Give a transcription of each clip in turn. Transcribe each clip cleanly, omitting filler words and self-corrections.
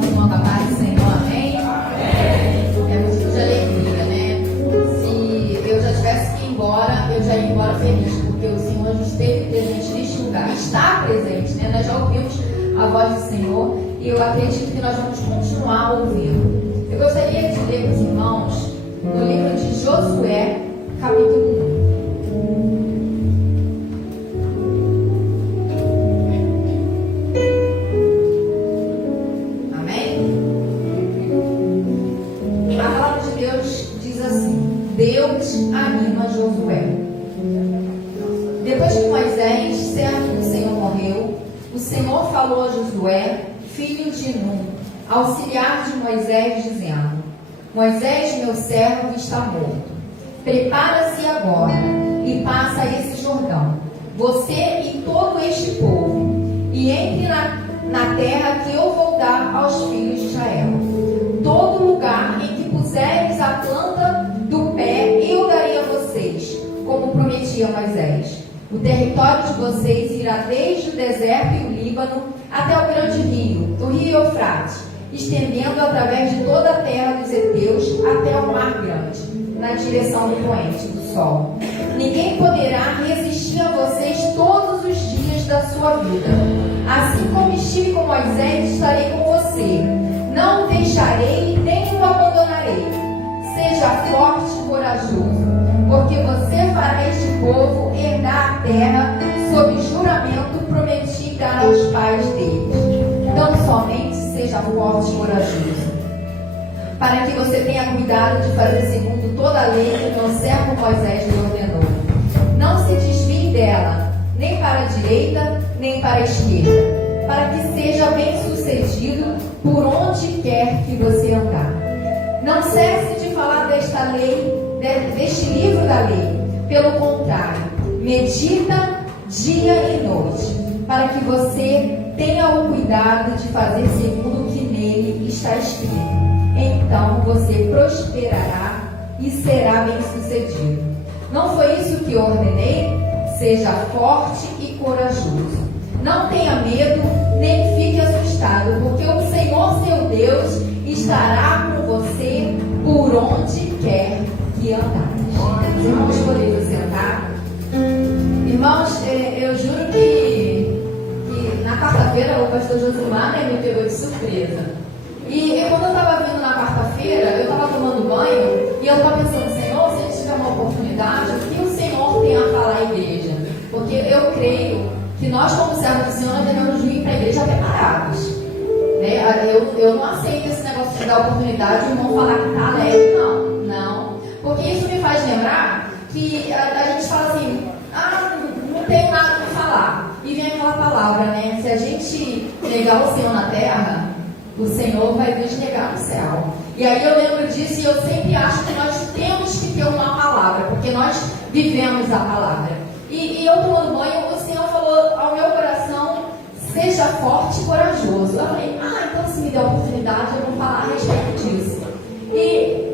irmãos da paz do Senhor, amém? É motivo de alegria, né? Se eu já tivesse que ir embora, eu já ia embora feliz, porque o Senhor esteve presente neste lugar, está presente, né? Nós já ouvimos a voz do Senhor e eu acredito que nós vamos continuar ouvindo. Eu gostaria de ler com os irmãos no livro de Josué, capítulo 1. Deus anima Josué. Depois que Moisés, servo do Senhor, morreu, o Senhor falou a Josué, filho de Nun, auxiliar de Moisés, dizendo: Moisés, meu servo, está morto. Prepara-se agora e passa esse Jordão, você e todo este povo, e entre na terra que eu vou dar aos filhos de Israel. Todo lugar em que puseres a planta do pé, eu darei a vocês, como prometia Moisés. O território de vocês irá desde o deserto e o Líbano até o grande rio, o rio Eufrates, estendendo através de toda a terra dos heteus até o mar grande, na direção do poente do sol. Ninguém poderá resistir a vocês todos os dias da sua vida. Assim como estive com Moisés, estarei com você. Não o deixarei nem o abandonarei. Seja forte e corajoso, porque você fará este povo herdar a terra sob juramento prometido dar aos pais deles. Então somente seja forte e corajoso, para que você tenha cuidado de fazer segundo toda a lei que meu servo Moisés lhe ordenou. Não se desvie dela, nem para a direita, nem para a esquerda, para que seja bem sucedido por onde quer que você andar. Não cesse de falar desta lei, deste livro da lei. Pelo contrário, medita dia e noite, para que você tenha o cuidado de fazer segundo o que nele está escrito. Então você prosperará e será bem-sucedido. Não foi isso que ordenei? Seja forte e corajoso. Não tenha medo, nem fique assustado, porque o Senhor, seu Deus, estará com você por onde quer que andares. Os irmãos podem sentar. Irmãos, eu juro que na quarta-feira o pastor Josimar me pegou de surpresa. E quando eu estava vindo na quarta-feira, eu estava tomando banho e eu estava pensando: Senhor, se a gente tiver uma oportunidade, o que o Senhor tem a falar à igreja? Porque eu creio que nós, como servos do Senhor, nós devemos vir para a igreja preparados. Né? Eu não aceito esse negócio de dar oportunidade de o irmão falar que está leve, não. Porque isso me faz lembrar que a gente fala assim: não tenho nada para falar. E vem aquela palavra, né? Se a gente negar o Senhor na terra, o Senhor vai nos negar no céu. E aí eu lembro disso e eu sempre acho que nós temos que ter uma palavra, porque nós vivemos a palavra. E eu tomando banho, o Senhor falou ao meu coração: seja forte e corajoso. Eu falei: então se me der a oportunidade, eu vou falar a respeito disso. E,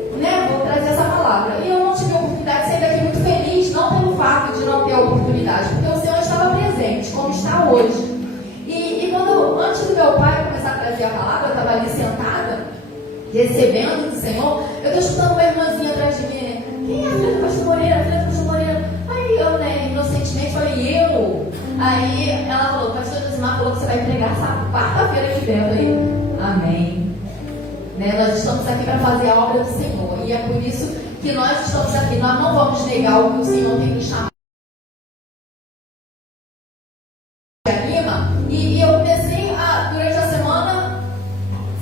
vou trazer essa palavra. E eu não tive a oportunidade de sair daqui muito feliz, não pelo fato de não ter a oportunidade, porque o Senhor estava presente, como está hoje. E quando, antes do meu pai começar a trazer a palavra, eu estava ali sentada, recebendo do Senhor, eu estou escutando uma irmãzinha atrás de mim: quem é a filha do pastor Moreira? A filha do pastor Moreira? Aí eu, inocentemente, falei: eu. Aí ela falou: o pastor Josimar falou que você vai pregar essa quarta-feira que vem. Eu falei: amém. Nós estamos aqui para fazer a obra do Senhor, e é por isso que nós estamos aqui. Nós não vamos negar o que o Senhor tem nos chamado. E eu comecei durante a semana: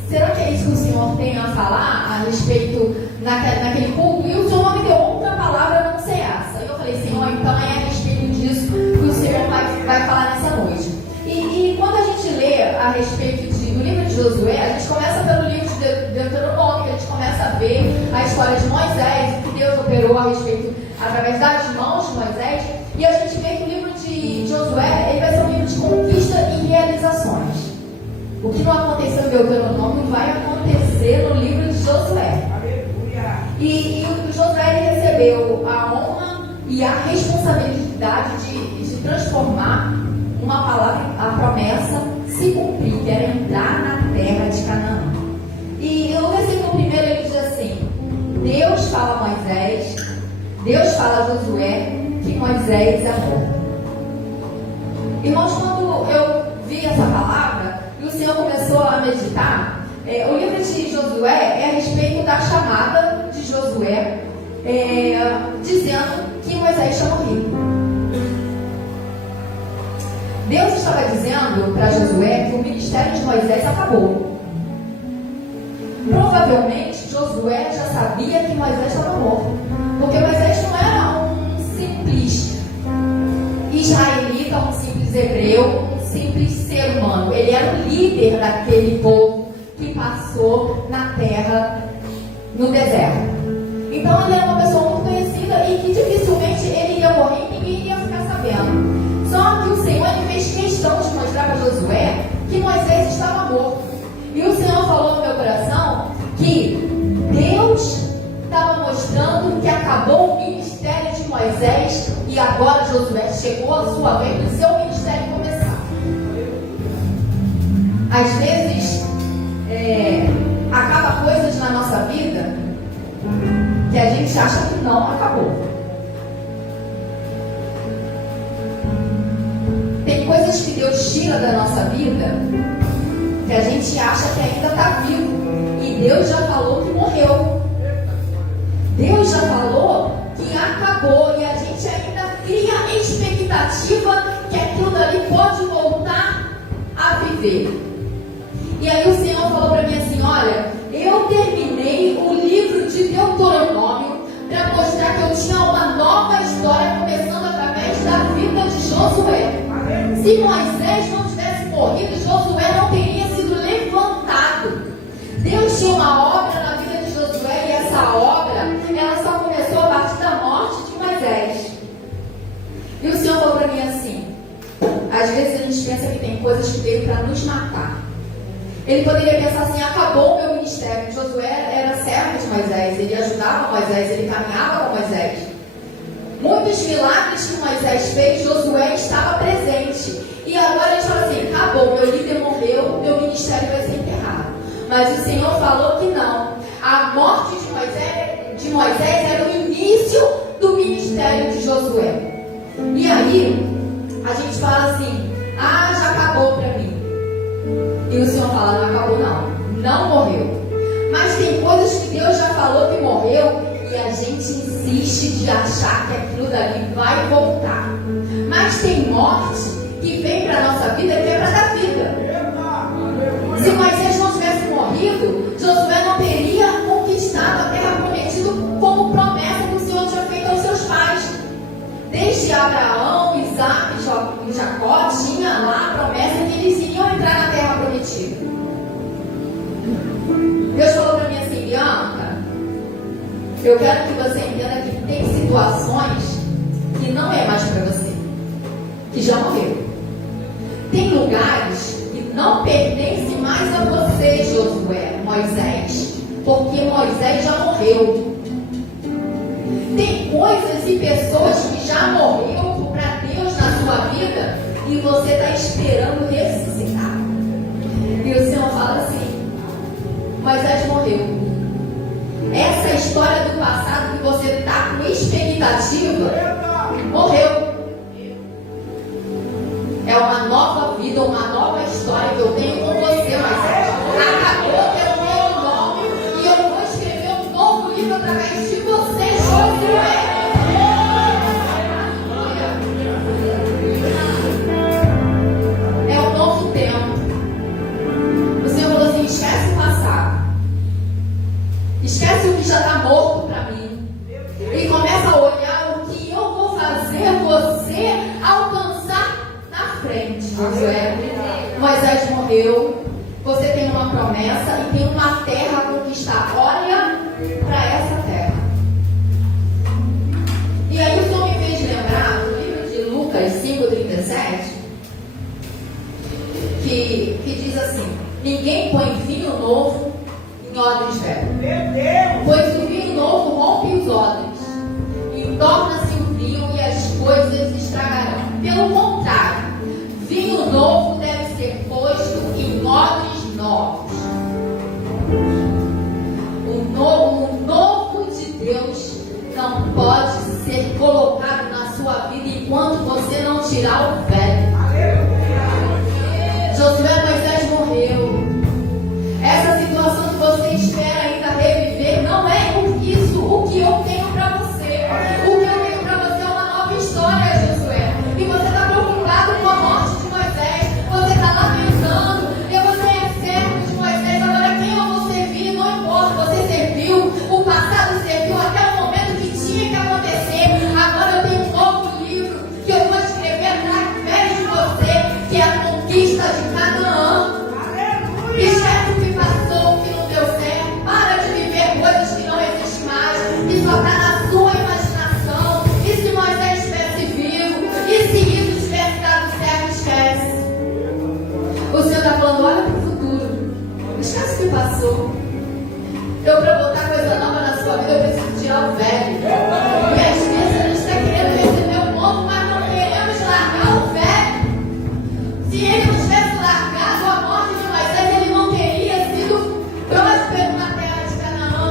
será que é isso que o Senhor tem a falar a respeito naquele culto? E o Senhor me deu outra palavra, não sei essa. E eu falei: Senhor, então é a respeito disso que o Senhor vai falar nessa noite. E quando a gente lê a respeito do livro de Josué, a gente começa pelo livro de Deuteronômio, que a gente começa a ver a história de Moisés, o que Deus operou a respeito através das mãos de Moisés. E a gente vê que o livro de Josué, ele vai ser um livro de conquista e realizações. O que não aconteceu em Deuteronômio vai acontecer no livro de Josué. E o Josué, ele recebeu a honra e a responsabilidade de transformar uma palavra, a promessa, se cumprir, que era entrar na terra de Canaã. Deus fala a Josué que Moisés é morto. Irmãos, quando eu vi essa palavra e o Senhor começou a meditar, o livro de Josué é a respeito da chamada de Josué, dizendo que Moisés tinha morrido. Deus estava dizendo para Josué que o ministério de Moisés acabou. Provavelmente Josué já sabia que Moisés estava morto, porque Moisés não era um simples israelita, um simples hebreu, um simples ser humano. Ele era o líder daquele povo que passou na terra, no deserto. Então ele era uma pessoa muito conhecida e que dificilmente ele ia morrer e ninguém ia ficar sabendo. Só que o Senhor fez questão de mostrar para Josué que Moisés estava morto. E o Senhor falou no meu coração que Deus estava mostrando que acabou o ministério de Moisés e agora Josué chegou a sua vez do seu ministério começar. Às vezes, acaba coisas na nossa vida que a gente acha que não acabou. Tem coisas que Deus tira da nossa vida que a gente acha que ainda está vivo. E Deus já falou que morreu. Deus já falou que acabou. E a gente ainda cria a expectativa que aquilo dali pode voltar a viver. E aí o Senhor falou para mim assim: olha, eu terminei o livro de Deuteronômio para mostrar que eu tinha uma nova história começando através da vida de Josué. Se Moisés não tivesse morrido, Josué não teria sido levantado. Deus tinha uma obra na vida de Josué e essa obra, ela só começou a partir da morte de Moisés. E o Senhor falou para mim assim: às vezes a gente pensa que tem coisas que veio para nos matar. Ele poderia pensar assim: acabou o meu ministério. Josué era servo de Moisés, ele ajudava Moisés, ele caminhava com Moisés. Muitos milagres que Moisés fez, Josué estava presente. E agora ele fala assim: acabou, meu líder morreu, meu ministério vai ser enterrado. Mas o Senhor falou que não. A morte de Moisés era o início do ministério de Josué. E aí, a gente fala assim: ah, já acabou para mim. E o Senhor fala: não acabou não, não morreu. Mas tem coisas que Deus já falou que morreu e a gente insiste de achar que aquilo dali vai voltar. Mas tem morte que vem para a nossa vida que é para dar vida. Se Moisés não tivesse morrido, Josué não teria conquistado a terra prometida como promessa que o Senhor tinha feito aos seus pais. Desde Abraão, Isaac e Jacó, tinha lá a promessa que eles iriam entrar na terra prometida. Deus falou para mim assim: Bianca, eu quero que você entenda que tem situações que não é mais para você, que já morreu. Tem lugares que não pertencem mais a você, Josué, Moisés, porque Moisés já morreu. Tem coisas e pessoas que já morreu para Deus na sua vida e você está esperando ressuscitar. E o Senhor fala assim: Moisés morreu. Essa história do passado que você está com expectativa, morreu. É uma nova vida, uma nova história que eu tenho com você, Moisés. Acabou pelo meu nome e eu vou escrever um novo livro através de você, Josué. É um novo tempo. O Senhor falou assim: esquece o passado. Esquece o que já está morto para mim. E começa a olhar o que eu vou fazer você alcançar na frente. Josué, Moisés morreu. Você tem uma promessa e tem uma terra a conquistar. Olha para essa terra. E aí o Senhor me fez lembrar do livro de Lucas 5:37, que diz assim: ninguém põe vinho novo em odres velhos, pois o vinho novo rompe os odres e torna-se o vinho e as coisas estragarão. Pelo contrário, vinho novo deve ser posto em odres novos. O novo de Deus não pode tirar o velho. Josué, Moisés morreu. Essa situação que você espera ainda reviver não é isso. O que eu tenho para você. O que eu tenho para você é uma nova história, Josué. E você está preocupado com a morte de Moisés. Você está lá pensando, eu vou ser servo de Moisés. Agora quem eu vou servir, não importa. Você serviu, o passado serviu até o momento que tinha que acontecer. Agora eu tenho um novo livro que eu vou escrever através de você, que é a conquista de Canaã. Esquece o que passou, o que não deu certo. Para de viver coisas que não existem mais, que só está na sua imaginação. E se Moisés estivesse vivo? E se isso tivesse dado certo? Esquece. O Senhor está falando, olha para o futuro. Esquece o que passou. Eu, para botar coisa nova na sua vida, eu preciso tirar o velho. E às vezes a gente está querendo receber o novo, mas não queremos largar o velho. Se ele não tivesse largado a morte de Moisés, ele não teria sido próspero na terra de Canaã.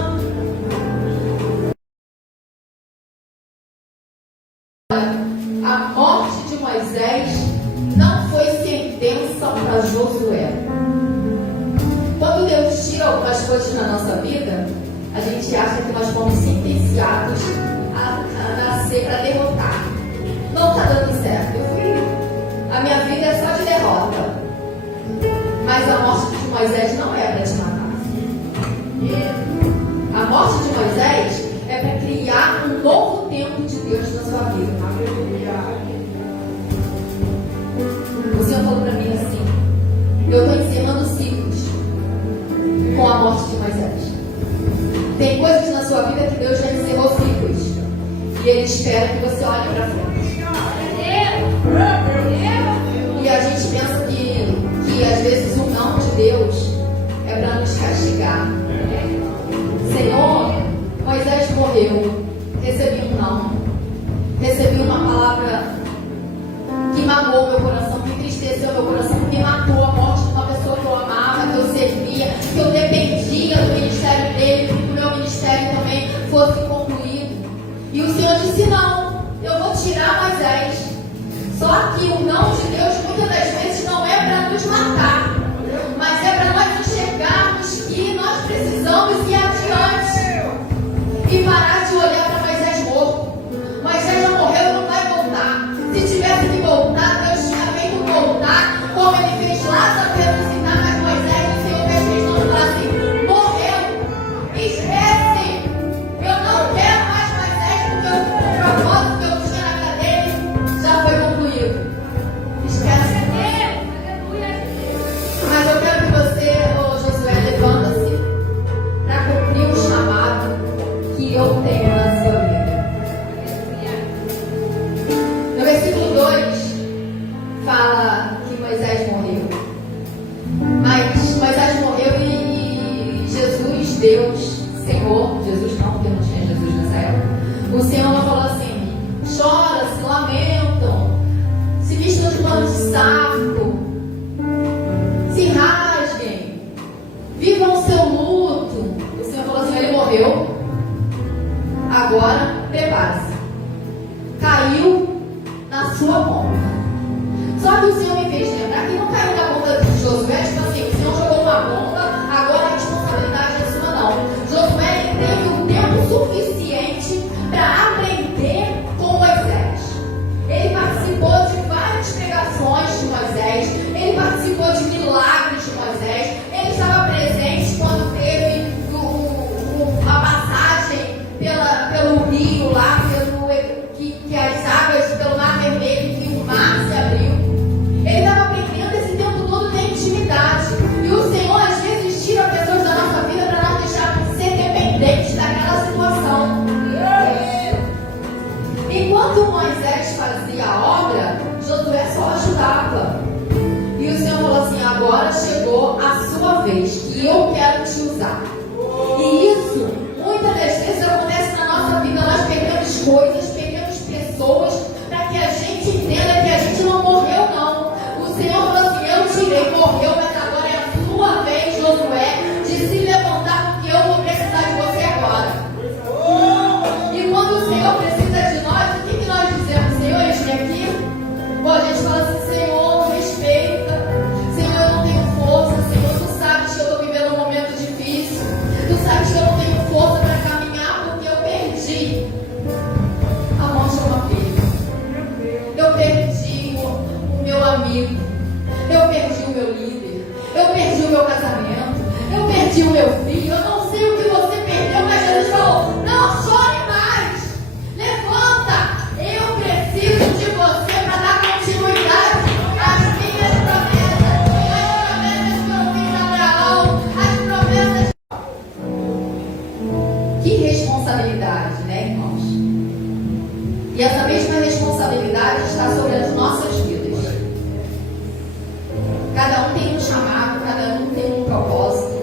A morte de Moisés não foi sentença para Josué. Quando Deus tira algumas coisas na nossa vida, a gente acha que nós fomos sentenciados a nascer para derrotar. Não está dando certo, meu filho. A minha vida é só de derrota. Mas a morte de Moisés não é para te matar. A morte de Moisés é para criar um novo tempo de Deus na sua vida. O Senhor falou para mim assim: eu estou encerrando ciclos com a morte de Moisés. Tem coisas na sua vida que Deus já encerrou ciclos. E Ele espera que você olhe para frente. E a gente pensa que às vezes o não de Deus é para nos castigar. Senhor, Moisés morreu. Recebi um não. Recebi uma palavra que magoou meu coração, que entristeceu meu coração, que matou a morte de uma pessoa que eu amava, que eu servia, que eu dependia do ministério dele, que o meu ministério também fosse concluído. E o Senhor disse não, eu vou tirar Moisés. Só que o não de Deus muitas das vezes não é para nos matar, mas é para nós enxergarmos que nós precisamos ir adiante e parar de olhar para Moisés morto. Moisés já morreu, não vai voltar. Se tivesse que voltar, Deus tinha feito voltar, como ele fez Lázaro ressuscitar, mas Moisés, o Senhor fez questão de falar assim: morreu, esquece, eu não quero mais Moisés, porque o propósito que eu tinha na vida dele já foi concluído. Esquece. Mas eu quero que você, Josué, levanta-se para cumprir o chamado que eu tenho na sua vida. No versículo 2 fala que Moisés morreu. Mas Moisés morreu e Jesus, Deus, Senhor, Jesus não, porque não tinha Jesus nessa época. O Senhor falou assim: chora, se lamentam, se vistam de pano de saco, se rasguem, vivam o seu luto. O Senhor falou assim: ele morreu, agora prepare-se. Caiu na sua conta. Só que o Senhor me fez lembrar que não caiu na conta de Josué, tipo assim, o Senhor jogou uma bomba, agora a responsabilidade é sua, não. Josué teve um tempo suficiente para aprender com Moisés. Ele participou de várias pregações de Moisés, ele participou de milagres de Moisés, ele estava presente quando teve a passagem pelo rio lá, que as águas pelo Mar Vermelho, que o mar se abriu. Ele estava aprendendo esse tempo todo de intimidade. E o Senhor às vezes tira pessoas da nossa vida para não deixar de ser dependentes daquela situação. Enquanto Moisés fazia a obra, Josué só ajudava. E o Senhor falou assim: agora chegou a sua vez, que eu quero te usar. E isso, muitas das vezes, acontece na nossa vida. Nós perdemos coisas, perdemos pessoas, para que a gente entenda que a gente não morreu, não. O Senhor falou assim: eu tirei, morreu, mas agora é a sua vez, Josué, de se levantar, porque eu vou precisar de você agora. E quando o Senhor precisa de nós, o que nós dizemos? Senhor, eu estou aqui. Pô, a gente perdi o meu filho, eu não sei o que você perdeu, mas Jesus falou, não chore mais, levanta, eu preciso de você para dar continuidade às minhas promessas que eu fiz a Abraão, as promessas. Que responsabilidade, né, irmãos? E essa mesma responsabilidade está sobre as nossas vidas. Cada um tem um chamado, cada um tem um propósito.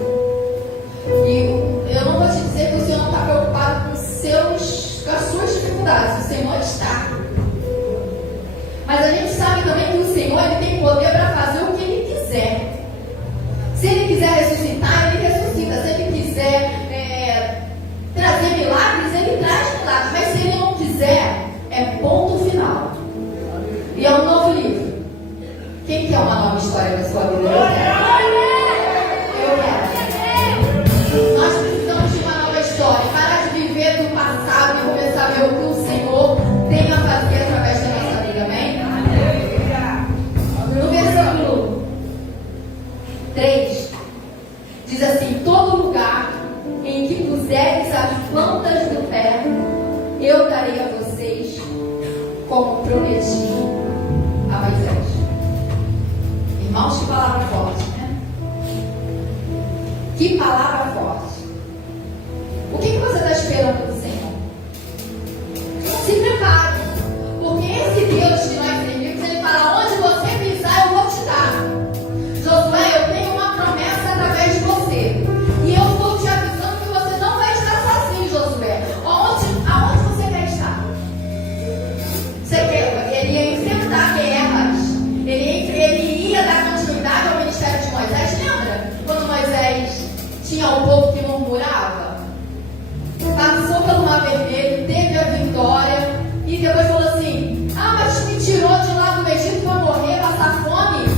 E eu não vou te dizer que o Senhor não está preocupado com as suas dificuldades. O Senhor está. Mas a gente sabe também que o Senhor ele tem poder para fazer o que Ele quiser. Se Ele quiser ressuscitar, Ele ressuscita. Se Ele quiser trazer milagres, Ele traz milagres. Mas se Ele não quiser, é ponto final. E é um novo livro. Quem quer uma nova história da sua vida? Eu quero. Nós precisamos de uma nova história. Parar de viver do passado e começar a ver o que o Senhor tem a fazer através da nossa vida. Amém? No versículo 3 diz assim: todo lugar em que puseres as plantas do pé, eu darei a vocês, como prometi a Moisés. Irmãos, que palavra forte, né? Que palavra forte. O que você está esperando do Senhor? Se prepare, porque esse Deus que nós servimos, Ele fala, onde você pisar, eu vou te dar. Josué, eu tenho uma promessa através de você. E eu estou te avisando que você não vai estar sozinho, Josué. Aonde você quer estar? Ele ia enfrentar guerras. Ele ia dar continuidade ao ministério de Moisés. Lembra? Quando Moisés tinha um povo que murmurava? Passou pelo Mar Vermelho, teve a vitória e depois falou assim: mas me tirou de lá do Egito para morrer, passar fome.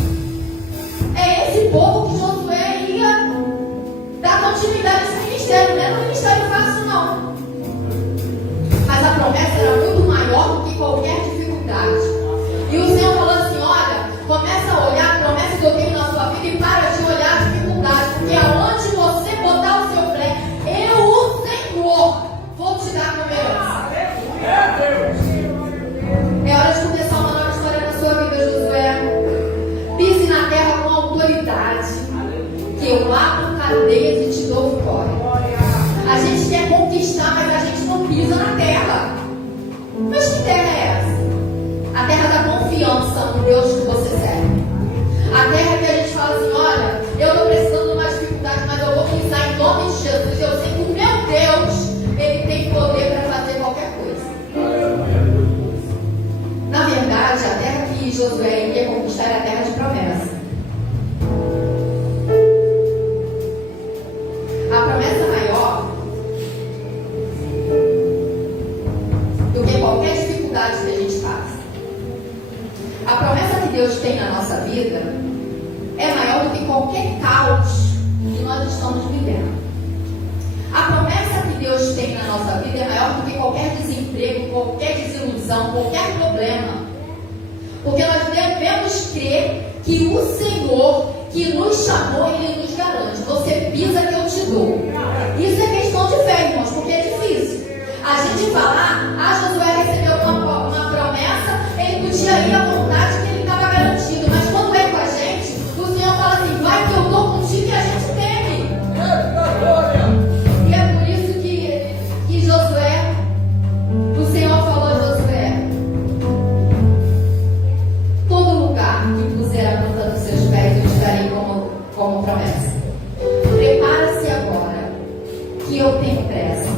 É esse povo que Josué ia dar continuidade a esse ministério. Não era um ministério fácil, não. Mas a promessa era muito maior do que qualquer dificuldade. E o Senhor falou assim: olha, começa a olhar a promessa que eu tenho na sua vida e para de olhar a dificuldade, porque aonde você botar o seu pé, eu, o Senhor, vou te dar como herança. É hora de começar uma nova história na sua vida, Josué. Pise na terra com autoridade, que eu abro cadeias e te dou vitória. A gente quer conquistar, mas a gente não pisa na terra. Mas que terra é essa? A terra da confiança no Deus que você serve. A terra que a gente fala assim: olha, eu estou precisando de uma dificuldade, mas eu vou pisar em nome de Jesus. Eu sei que o meu Deus, Ele tem poder para fazer qualquer coisa. Na verdade, a terra que Josué iria conquistar era a terra de promessa. A promessa maior do que qualquer dificuldade que a gente passa. A promessa que Deus tem na nossa vida é maior do que qualquer caos que nós estamos vivendo. A promessa que Deus tem na nossa vida é maior do que qualquer desemprego, qualquer desilusão, qualquer problema. Porque nós devemos crer que o Senhor que nos chamou, Ele nos garante: você pisa que eu te dou. Isso é questão de fé, irmãos, porque é difícil. A gente falar, Josué recebeu uma promessa, ele podia ir à vontade que ele estava garantido. Mas quando é com a gente, o Senhor fala assim: vai que eu estou contigo, e a gente teme. E é por isso que Josué, o Senhor falou a Josué: todo lugar que puser a planta dos seus pés, eu te darei como promessa. Prepara-se agora, que eu tenho pressa.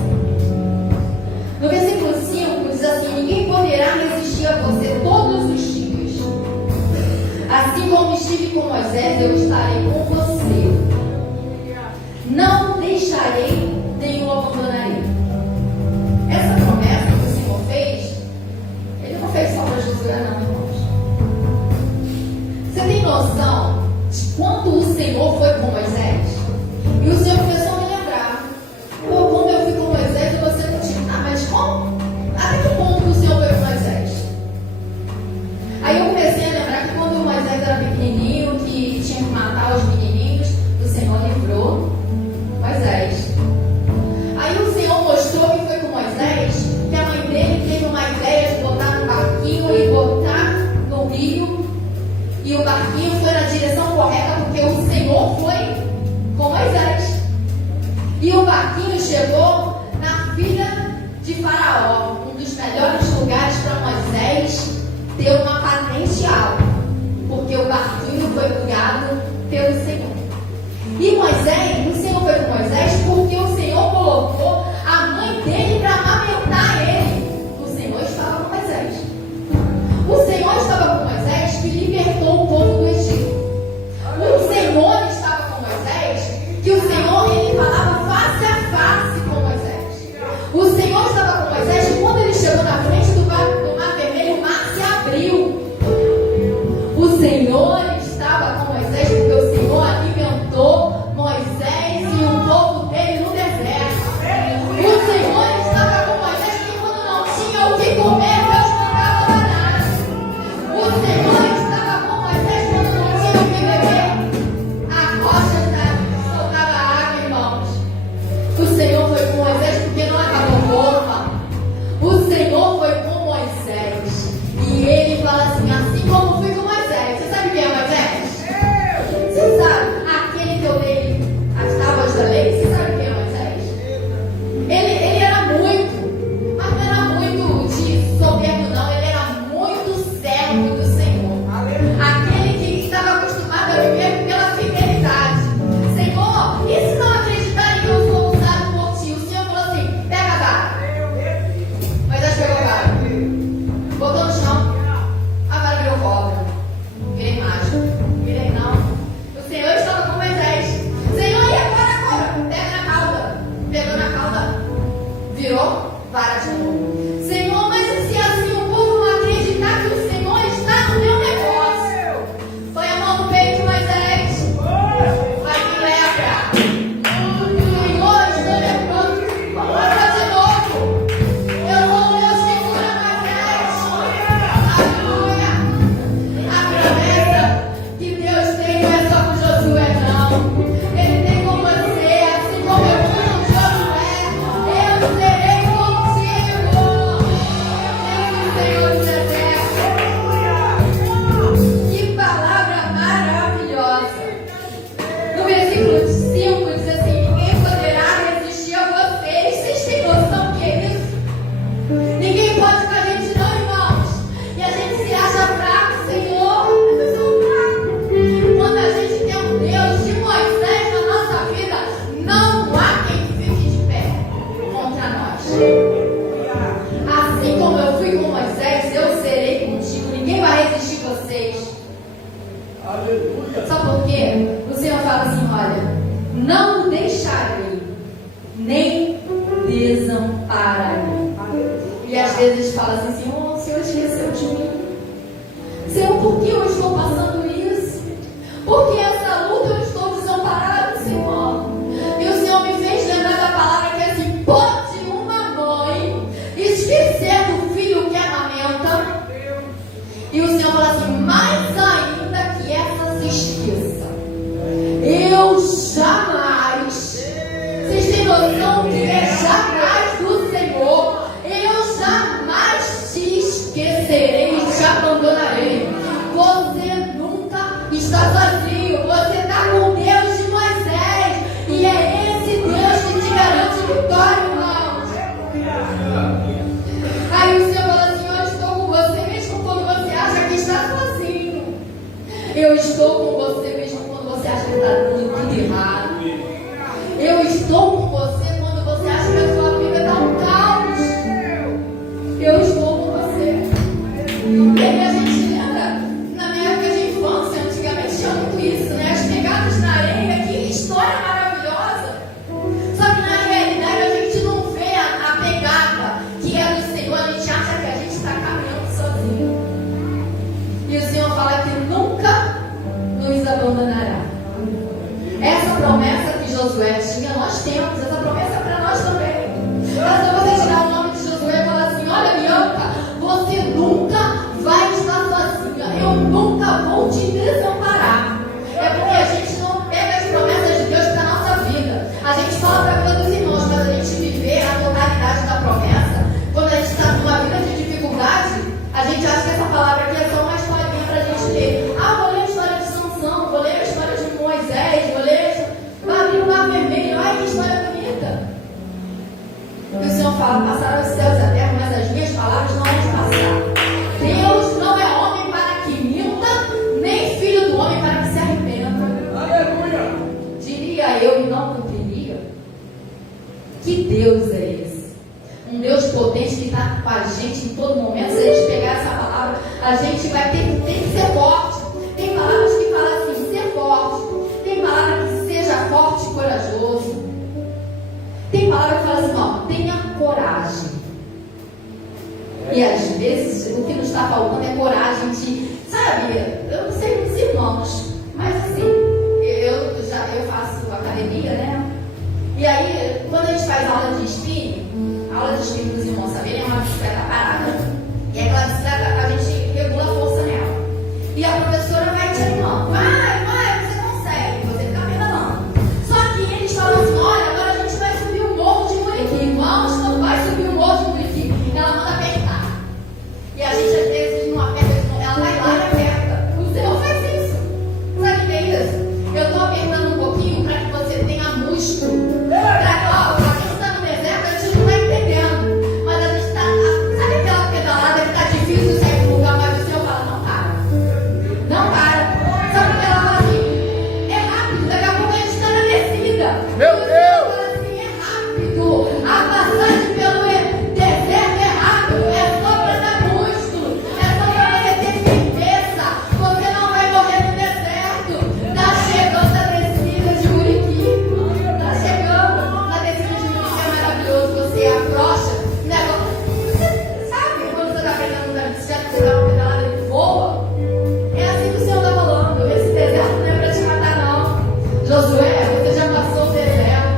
No versículo 5 diz assim: ninguém poderá resistir a você todos os dias. Assim como estive com Moisés, eu estarei com você. Não deixarei, nem o abandonarei. Essa promessa que o Senhor fez, Ele não fez só para Josué, não, irmãos. Você tem noção de quanto o Senhor foi com Moisés? E o Senhor começou a me lembrar: como eu fui com Moisés e você não tinha. Mas como? Até que ponto que o Senhor foi com Moisés? Aí eu comecei a lembrar que quando Moisés era pequenininho, que tinha que matar os menininhos, o Senhor livrou. chegou na filha de Faraó, um dos melhores lugares para Moisés ter uma patente alta, porque o barquinho foi criado pelo Senhor. E Moisés, o Senhor foi com Moisés porque o Senhor colocou a mãe dele para amamentar ele. O Senhor estava com Moisés. O Senhor estava com Moisés que libertou o povo do Egito. O Senhor estava com Moisés, que o Senhor ele falava face a face com Moisés. O Senhor estava com Moisés e quando ele chegou na frente do mar vermelho, o mar se abriu. O Senhor estava com Moisés porque o Senhor alimentou Moisés e o povo dele no deserto. O Senhor estava com Moisés porque quando não tinha o que comer, Deus mandava maná. O Senhor estava com Moisés quando não tinha o que beber. A rocha soltava água, irmãos. O Senhor foi com Moisés porque não acabou roupa. O Senhor foi com Moisés. E ele fala assim como fui com Moisés. Você sabe quem é Moisés? Você sabe? Aquele que eu dei as tábuas da lei. Você sabe quem é Moisés? Ele era muito, mas não era muito de soberbo não. Ele era muito servo do Senhor. Aquele que estava acostumado a viver pela fidelidade. Senhor, e se não acreditarem que eu sou usado por ti? O Senhor falou assim, pega a vara. Moisés pegou a vara, botou no chão, a vara virou cobra. Virei mágico, virei não. O Senhor estava com Moisés. Senhor, e agora a cobra? Pega na cauda. Pegou na cauda, virou vara de novo. Senhor, mas e se assim o povo não acreditar que o Senhor está no meu negócio? Põe a mão no peito, Moisés. Vai que lepra. Senhor, estou leproso. Bora de novo. Eu sou o Deus que cura, Moisés. Aleluia. A promessa que Deus tem não é só com Josué, não. Ele tem com você, assim como eu fui com Josué. Eu serei contigo. Diz o Senhor do deserto. Que palavra maravilhosa. No versículo 5 diz assim: ninguém poderá resistir a vocês. Vocês têm noção que é isso? Ninguém pode com a gente não, irmãos. E a gente se acha fraco, Senhor. Mas eu sou fraco. Quando a gente tem um Deus de Moisés na nossa vida, não há quem fique de pé contra nós. Assim como eu fui com Moisés, eu serei contigo. Ninguém vai resistir vocês. Sabe por quê? O Senhor fala assim, olha, não deixarei, nem desampararei. E às vezes fala assim, Senhor, o Senhor esqueceu de mim. Senhor, por que eu estou passando isso? Por que essa luta eu estou desamparado, Senhor? E o Senhor me fez lembrar da palavra que é assim, pode uma mãe esquecer do filho que amamenta? E o Senhor fala assim, mais ainda que essa se esqueça. Eu jamais, vocês têm noção que é jamais do Senhor? Eu jamais te esquecerei e te abandonarei. Você nunca está sozinho. Você está com o Deus de Moisés. E é esse Deus que te garante vitória, irmãos. Aí o Senhor fala assim, eu estou com você mesmo quando você acha que está sozinho. Eu estou com você mesmo quando você acha que está tudo errado. Eu estou com você quando você acha que a sua vida está um caos. Eu estou com você. E aí a gente lembra, na minha época de infância, antigamente tinha muito isso, né? As pegadas na areia, que história maravilhosa. Só que na realidade a gente não vê a pegada que é do Senhor, a gente acha que a gente está caminhando sozinho. E o Senhor fala que nunca nos abandonará. Essa promessa que Josué tinha, nós temos. Essa promessa é para nós também. Basta você tirar o nome de Josué e falar assim, olha, Bianca, você nunca vai estar sozinha. Eu nunca vou te desamparar. É porque a gente não pega as promessas de Deus para a nossa vida. A gente fala para a vida dos irmãos, mas a gente viver a totalidade da promessa, quando a gente está numa vida de dificuldade, a gente acha que essa palavra aqui é só uma historinha para a gente ler. Ah, vou ler a história de Sansão, vou ler a história de Moisés, vou ler, vai abrir o mar vermelho, ai que história bonita. fala: passarão os céus e a terra, mas as minhas palavras não vão passar. Deus não é homem para que minta, nem filho do homem para que se arrependa. Aleluia! Diria eu e não cumpriria. Que Deus é esse? Um Deus potente que está com a gente em todo momento. Se a gente pegar essa palavra, a gente vai ter que ser forte. Tem palavras que falam assim: ser forte. Tem palavra que seja forte e corajoso. Tem palavra que fala assim: ó, tenha coragem. E às vezes o que nos está faltando é coragem de, sabe, eu não sei dos irmãos, mas assim, eu faço academia, né? E aí, quando a gente faz aula de spinning dos irmãos saberem, é uma bicicleta parada. E aquela bicicleta, a gente regula a força nela. E a professora vai te animando: vai, você consegue, você fica pedalando. Só que eles falam assim: olha, agora a gente vai subir o morro de Muriqui. Vamos, quando vai subir o morro de Muriqui, ela manda apertar. E a gente às vezes não aperta, ela vai lá e aperta. O Senhor faz isso. Sabe o que é isso? Eu estou apertando um pouquinho para que você tenha músculo. Para quem está no deserto, a gente não está entendendo. Mas a gente está. Sabe aquela pedalada que está difícil sair do lugar, mas o Senhor fala: não para. Não para. Sabe o que ela fala assim? É rápido, daqui a pouco a gente está na descida. Meu E o Senhor Deus! fala assim: é rápido. A passagem pelo deserto é rápido. É só para dar músculo. É só para você ter firmeza. Você não vai morrer no deserto. Está chegando a descida de Muriqui. Está chegando. Na descida de Muriqui é maravilhoso. Você afrouxa. Você sabe quando você está pegando na bicicleta, você dá uma pedalada e voa? É assim que o Senhor está falando: esse deserto não é para te matar, não. Josué, você já passou o deserto.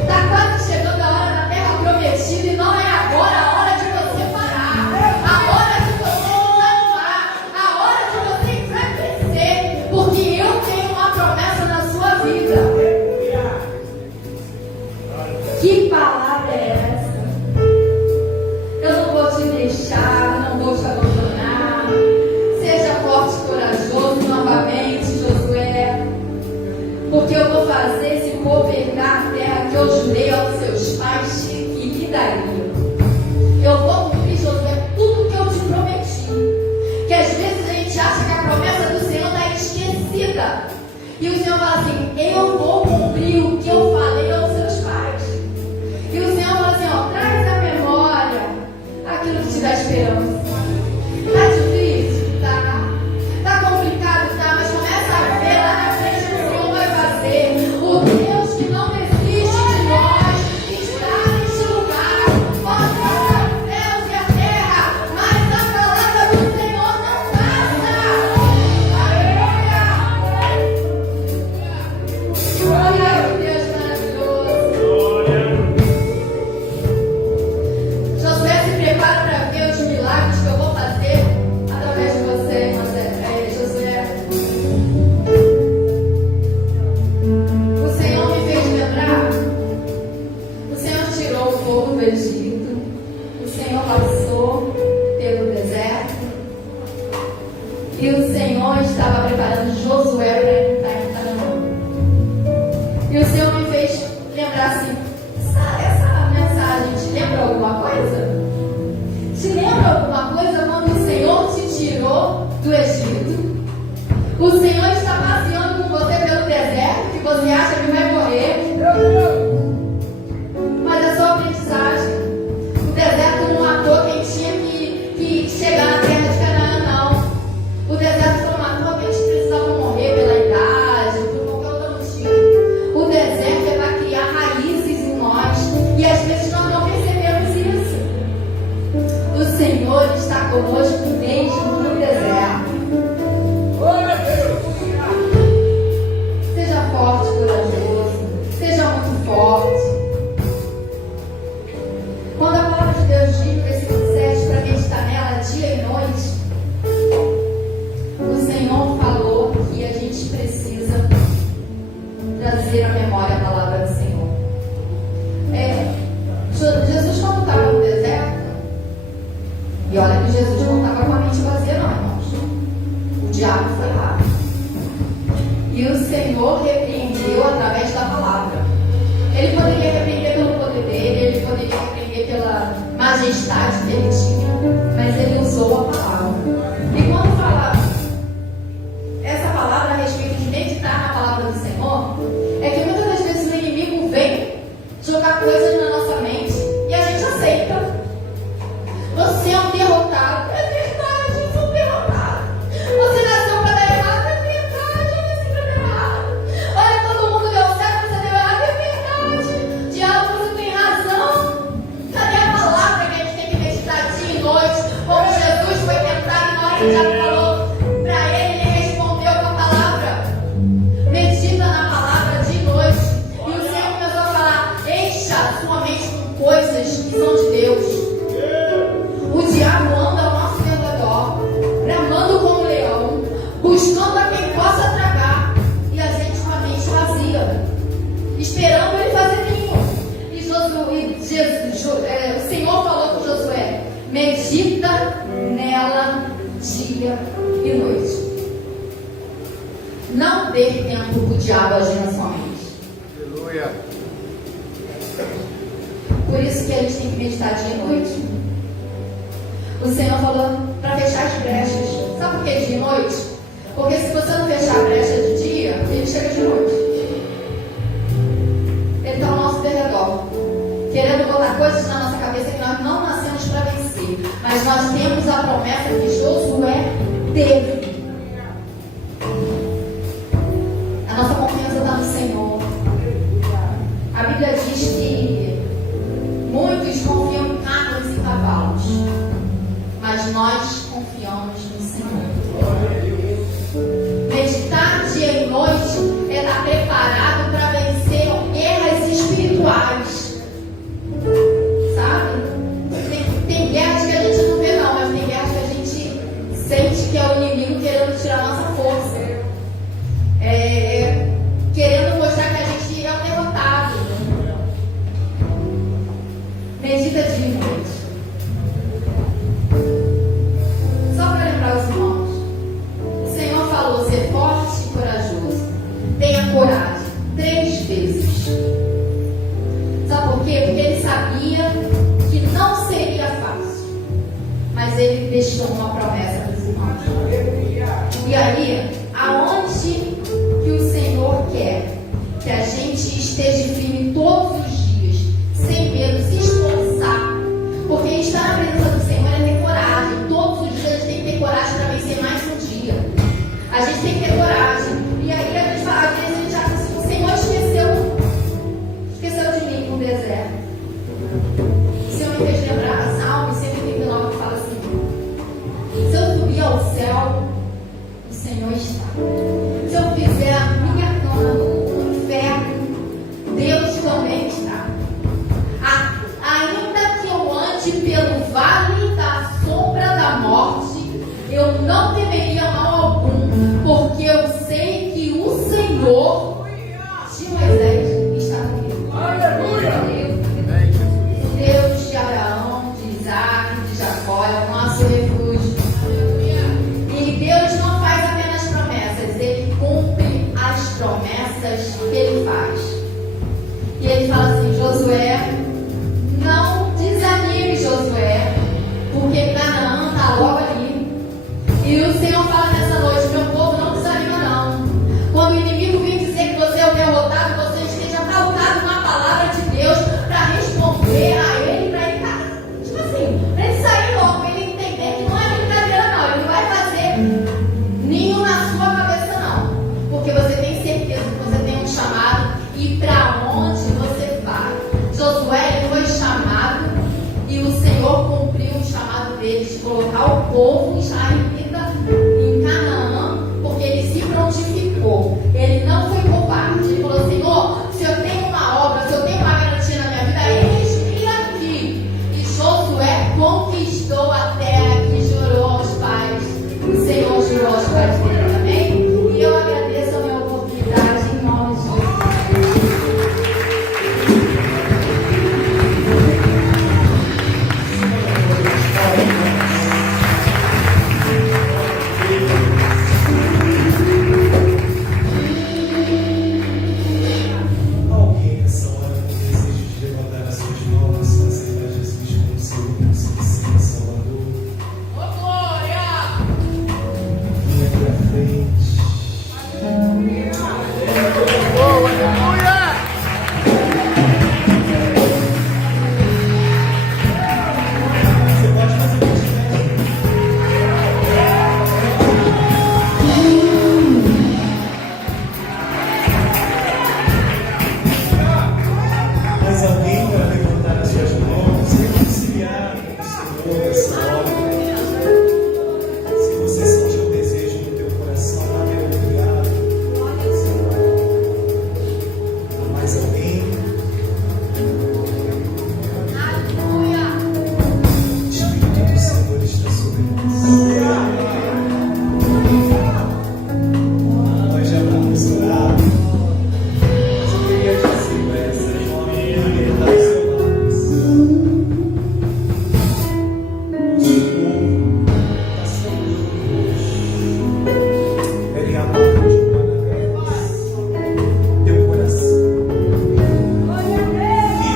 Está quase chegando a hora da terra prometida e não é agora a hora de você parar. A hora de você desanimar. A hora de você enfraquecer. Porque eu tenho uma promessa na sua vida. Que palavra é essa? Eu não vou te deixar, não vou te abandonar. Seja forte e corajoso novamente, Josué. Porque eu vou fazer esse povo herdar a terra que eu jurei aos seus pais que lhe daria. Eu vou cumprir, Josué, tudo que eu te prometi. Que às vezes a gente acha que a promessa do Senhor está esquecida. E o Senhor fala assim: eu vou cumprir o que eu falei aos seus pais. E o Senhor fala assim: ó, traz à memória aquilo que te dá esperança. Está difícil? Tá. Está complicado? Tá. Mas começa a ver lá na frente o que o Senhor vai fazer. O Deus que não desiste de nós está neste lugar. Pode passar os céus e a terra, mas a palavra do Senhor não passa. Glória a Deus maravilhoso. Josué, se prepara para ver os milagres que eu vou fazer através de você, Josué. O Senhor me fez lembrar. O Senhor tirou o povo do Egito. O Senhor passou pelo deserto. E o Senhor estava preparando Josué para entrar em Canaã. E o Senhor me fez lembrar assim: essa mensagem te lembra alguma coisa? Te lembra alguma coisa quando o Senhor te tirou do Egito? O Senhor está passeando com você pelo deserto, que você acha que vai morrer. Mas é só aprendizagem. O deserto não matou quem tinha que chegar na terra de Canaã, não. O deserto não matou quem precisava morrer pela idade, por qualquer outro motivo. O deserto é para criar raízes em nós. E às vezes nós não percebemos isso. O Senhor está conosco mesmo no deserto. Seja forte, corajoso. Seja muito forte. Quando a palavra de Deus diz, versículo 7, para meditar nela dia e noite, o Senhor falou que a gente precisa trazer à memória a palavra do Senhor. Jesus, quando estava no deserto, e olha que Jesus não estava com a mente vazia, não, irmãos. O diabo foi lá. E o Senhor repreendeu através da palavra. Ele poderia majestade que ele tinha, mas ele usou a palavra. E quando fala essa palavra a respeito de meditar na palavra do Senhor, é que muitas das vezes o inimigo vem jogar coisas na nossa mente e a gente aceita. Você é um derrotado. É verdade, eu sou um derrotado. Você nasceu para dar errado. É verdade, eu nasci para dar errado. Olha, todo mundo deu certo, você deu errado. É verdade. Diabo, você tem razão. Cadê a palavra que a gente tem que meditar dia e noite? Como Jesus foi tentado e na hora que o diabo falou para ele, ele respondeu com a palavra. Medita na palavra de noite. E o Senhor começou a falar: encha a sua mente com coisas que são de Deus. O diabo anda ao nosso redor, bramando como leão, buscando a quem possa tragar, e a gente com a mente vazia, esperando ele fazer ninho. O Senhor falou com Josué: medita nela dia e noite. Não dê tempo para o diabo agir na sua mente. Aleluia. Por isso que a gente tem que meditar dia e noite. O Senhor falou para fechar as brechas. Sabe por que dia e noite? Porque se você não fechar a brecha de dia, ele chega de noite. Ele está ao nosso derredor, querendo botar coisas na nossa cabeça que nós não nascemos para vencer. Mas nós temos a promessa que Josué teve. A nossa confiança está no Senhor. A Bíblia diz que muitos confiam em carros e cavalos, mas nós confiamos no Senhor. Meditar dia e noite é estar preparado para vencer guerras espirituais. Sabe? Tem guerras que a gente não vê não, mas tem guerras que a gente sente que é o inimigo querendo tirar nossa força. Querendo mostrar que a gente é um derrotado. Medita dia e noite. Só para lembrar os irmãos, o Senhor falou: ser forte e corajoso. Tenha coragem 3 vezes. Sabe por quê? Porque ele sabia que não seria fácil, mas ele deixou uma promessa para os irmãos. E aí, aonde que o Senhor quer que a gente esteja firme todos os dias, sem medo, se esforçar, porque estar na presença do Senhor é ter coragem. Todos os dias a gente tem que ter coragem para vencer mais um dia. A gente tem que ter coragem. E aí a gente fala, às vezes a gente acha assim: o Senhor esqueceu de mim no deserto. O Senhor me fez lembrar, Salmo 139 fala assim: se eu subir ao céu, o Senhor está. Se eu fizer a minha cama no inferno, Deus também está. Ainda que eu ande pelo vale da sombra da morte, eu não temeria mal algum, porque eu sei que o Senhor de Moisés está comigo. Aleluia! Deus de Abraão, de Isaac, de Jacó é o nosso refúgio. E Deus não faz apenas promessas, Ele cumpre as promessas que Ele faz. E Ele fala assim: Josué, não desanime, Josué, porque Canaã está logo ali. E o Senhor fala nessa noite: meu povo, não desanima não. Quando o inimigo vir dizer que você é o derrotado, você esteja pautado na palavra de Deus para responder a ele, para ele, tipo assim, para ele sair logo, para ele entender que não é brincadeira não. Ele não vai fazer ninho na sua cabeça não, porque você tem certeza que você tem um chamado e para onde você vai. Josué, ele foi chamado e o Senhor cumpriu o chamado dele de colocar o povo israelita em Canaã, porque ele se prontificou. Ele não foi covarde. Ele falou: Senhor, se eu tenho uma obra, se eu tenho uma garantia na minha vida, eis-me aqui. E Josué conquistou a terra que jurou aos pais. O Senhor jurou aos pais dele, amém? E eu agradeço a minha oportunidade em nome de Jesus.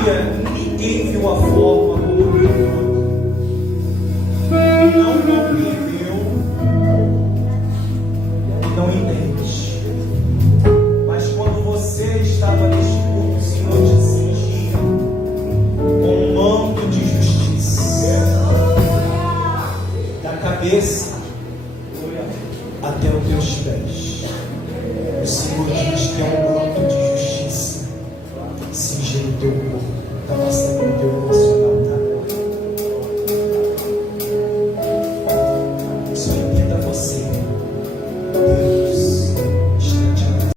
dia ninguém viu a forma como viu o outro. Não compreendeu, não entende. Mas quando você estava neste culto, o Senhor te cingia com um manto de justiça, da cabeça até os teus pés. O Senhor diz que é um manto de justiça, cingindo o teu corpo, está passando o teu coração.